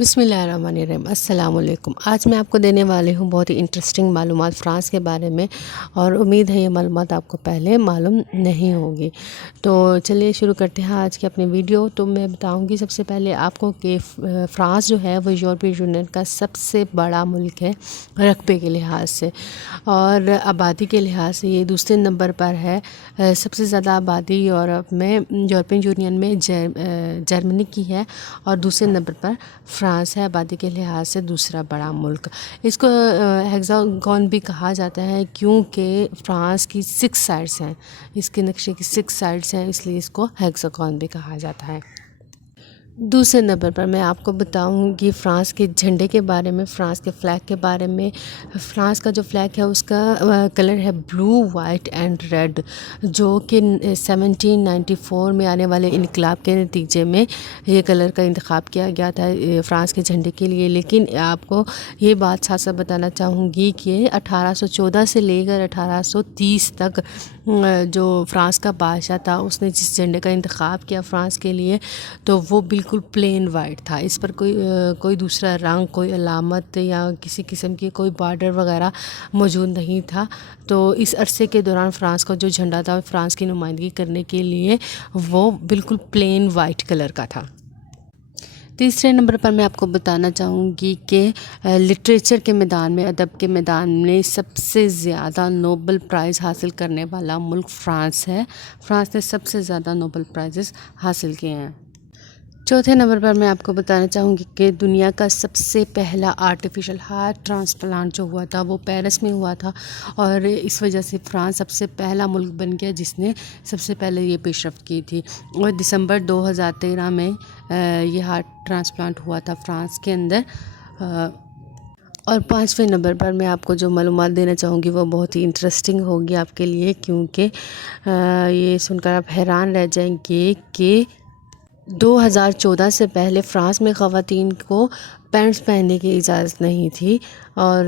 بسم اللہ الرحمن الرحیم۔ السلام علیکم۔ آج میں آپ کو دینے والی ہوں بہت ہی انٹرسٹنگ معلومات فرانس کے بارے میں، اور امید ہے یہ معلومات آپ کو پہلے معلوم نہیں ہوگی۔ تو چلیے شروع کرتے ہیں آج کی اپنی ویڈیو۔ تو میں بتاؤں گی سب سے پہلے آپ کو کہ فرانس جو ہے وہ یورپی یونین کا سب سے بڑا ملک ہے رقبے کے لحاظ سے، اور آبادی کے لحاظ سے یہ دوسرے نمبر پر ہے۔ سب سے زیادہ آبادی یورپ میں یورپین یونین میں جرمنی کی ہے، اور دوسرے نمبر پر فرانس ہے آبادی کے لحاظ سے دوسرا بڑا ملک۔ اس کو ہیگزاگون بھی کہا جاتا ہے کیونکہ فرانس کی 6 سائڈس ہیں، اس کے نقشے کی 6 سائڈس ہیں، اس لیے اس کو ہیگزاگون بھی کہا جاتا ہے۔ دوسرے نمبر پر میں آپ کو بتاؤں گی فرانس کے جھنڈے کے بارے میں، فرانس کے فلیگ کے بارے میں۔ فرانس کا جو فلیگ ہے اس کا کلر ہے بلو، وائٹ اینڈ ریڈ، جو کہ 1794 میں آنے والے انقلاب کے نتیجے میں یہ کلر کا انتخاب کیا گیا تھا فرانس کے جھنڈے کے لیے۔ لیکن آپ کو یہ بات ساتھ ساتھ بتانا چاہوں گی کہ 1814 سے لے کر 1830 تک جو فرانس کا بادشاہ تھا اس نے جس جھنڈے کا انتخاب کیا فرانس کے لیے تو وہ بالکل پلین وائٹ تھا۔ اس پر کوئی دوسرا رنگ، کوئی علامت یا کسی قسم کی کوئی بارڈر وغیرہ موجود نہیں تھا۔ تو اس عرصے کے دوران فرانس کا جو جھنڈا تھا فرانس کی نمائندگی کرنے کے لیے وہ بالکل پلین وائٹ کلر کا تھا۔ تیسرے نمبر پر میں آپ کو بتانا چاہوں گی کہ لٹریچر کے میدان میں، ادب کے میدان میں سب سے زیادہ نوبل پرائز حاصل کرنے والا ملک فرانس ہے۔ فرانس نے سب سے زیادہ نوبل پرائزز حاصل کیے ہیں۔ چوتھے نمبر پر میں آپ کو بتانا چاہوں گی کہ دنیا کا سب سے پہلا آرٹیفیشل ہارٹ ٹرانسپلانٹ جو ہوا تھا وہ پیرس میں ہوا تھا، اور اس وجہ سے فرانس سب سے پہلا ملک بن گیا جس نے سب سے پہلے یہ پیش رفت کی تھی۔ اور دسمبر 2013 میں یہ ہارٹ ٹرانسپلانٹ ہوا تھا فرانس کے اندر۔ اور پانچویں نمبر پر میں آپ کو جو معلومات دینا چاہوں گی وہ بہت ہی انٹرسٹنگ ہوگی آپ کے لیے، کیونکہ یہ سن کر آپ حیران رہ جائیں گے کہ 2014 سے پہلے فرانس میں خواتین کو پینٹس پہننے کی اجازت نہیں تھی، اور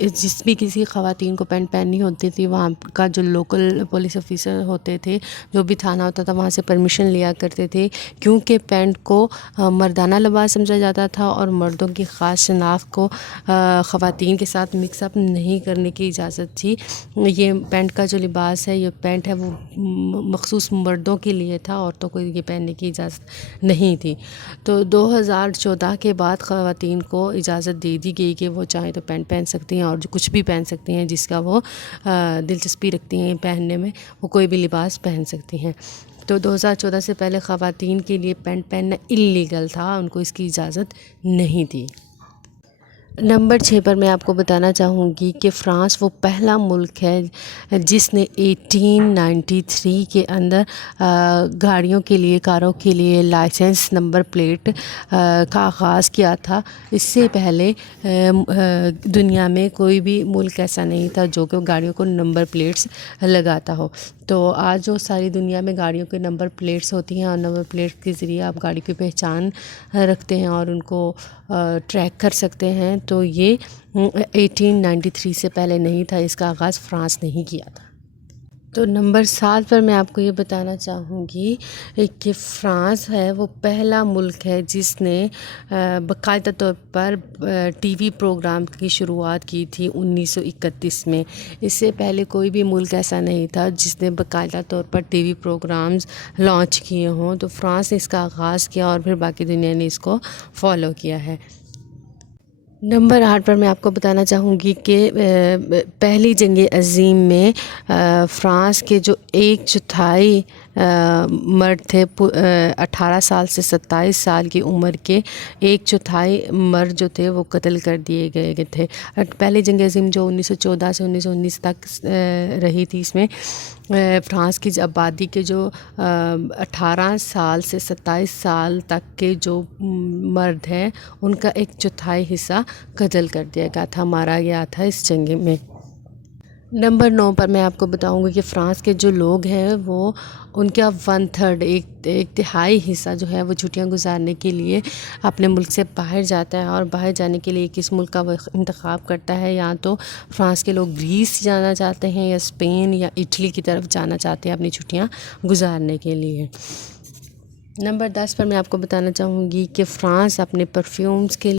جس بھی کسی خواتین کو پینٹ پہننی ہوتی تھی وہاں کا جو لوکل پولیس آفیسر ہوتے تھے، جو بھی تھانہ ہوتا تھا، وہاں سے پرمیشن لیا کرتے تھے، کیونکہ پینٹ کو مردانہ لباس سمجھا جاتا تھا اور مردوں کی خاص شناخت کو خواتین کے ساتھ مکس اپ نہیں کرنے کی اجازت تھی۔ یہ پینٹ کا جو لباس ہے، یہ پینٹ ہے، وہ مخصوص مردوں کے لیے تھا، عورتوں کو یہ پہننے کی اجازت نہیں تھی۔ تو 2014 کے بعد خواتین کو اجازت دے دی گئی کہ وہ چاہیں تو پینٹ پہن سکتی ہیں، اور جو کچھ بھی پہن سکتی ہیں جس کا وہ دلچسپی رکھتی ہیں پہننے میں، وہ کوئی بھی لباس پہن سکتی ہیں۔ تو 2014 سے پہلے خواتین کے لیے پینٹ پہننا اللیگل تھا، ان کو اس کی اجازت نہیں تھی۔ نمبر 6 پر میں آپ کو بتانا چاہوں گی کہ فرانس وہ پہلا ملک ہے جس نے 1893 کے اندر گاڑیوں کے لیے، کاروں کے لیے لائسنس نمبر پلیٹ کا آغاز کیا تھا۔ اس سے پہلے دنیا میں کوئی بھی ملک ایسا نہیں تھا جو کہ گاڑیوں کو نمبر پلیٹس لگاتا ہو۔ تو آج جو ساری دنیا میں گاڑیوں کے نمبر پلیٹس ہوتی ہیں، اور نمبر پلیٹ کے ذریعے آپ گاڑی کی پہچان رکھتے ہیں اور ان کو ٹریک کر سکتے ہیں، تو یہ 1893 سے پہلے نہیں تھا، اس کا آغاز فرانس نے ہی کیا تھا۔ تو نمبر 7 پر میں آپ کو یہ بتانا چاہوں گی کہ فرانس ہے وہ پہلا ملک ہے جس نے باقاعدہ طور پر ٹی وی پروگرام کی شروعات کی تھی 1931 میں۔ اس سے پہلے کوئی بھی ملک ایسا نہیں تھا جس نے باقاعدہ طور پر ٹی وی پروگرامز لانچ کیے ہوں۔ تو فرانس نے اس کا آغاز کیا اور پھر باقی دنیا نے اس کو فالو کیا ہے۔ نمبر 8 پر میں آپ کو بتانا چاہوں گی کہ پہلی جنگ عظیم میں فرانس کے جو 1/4 مرد تھے، 18 سال سے 27 سال کی عمر کے 1/4 مرد جو تھے وہ قتل کر دیے گئے تھے۔ پہلی جنگ عظیم جو 1914 سے 1919 تک رہی تھی، اس میں فرانس کی آبادی کے جو 18 سال سے 27 سال تک کے جو مرد ہیں ان کا 1/4 حصہ قتل کر دیا گیا تھا، مارا گیا تھا اس جنگ میں۔ نمبر 9 پر میں آپ کو بتاؤں گی کہ فرانس کے جو لوگ ہیں وہ ان کا 1/3 ایک تہائی حصہ جو ہے وہ چھٹیاں گزارنے کے لیے اپنے ملک سے باہر جاتا ہے، اور باہر جانے کے لیے کس ملک کا وہ انتخاب کرتا ہے، یا تو فرانس کے لوگ گریس جانا چاہتے ہیں، یا اسپین یا اٹلی کی طرف جانا چاہتے ہیں اپنی چھٹیاں گزارنے کے لیے۔ نمبر 10 پر میں آپ کو بتانا چاہوں گی کہ فرانس اپنے پرفیومز کے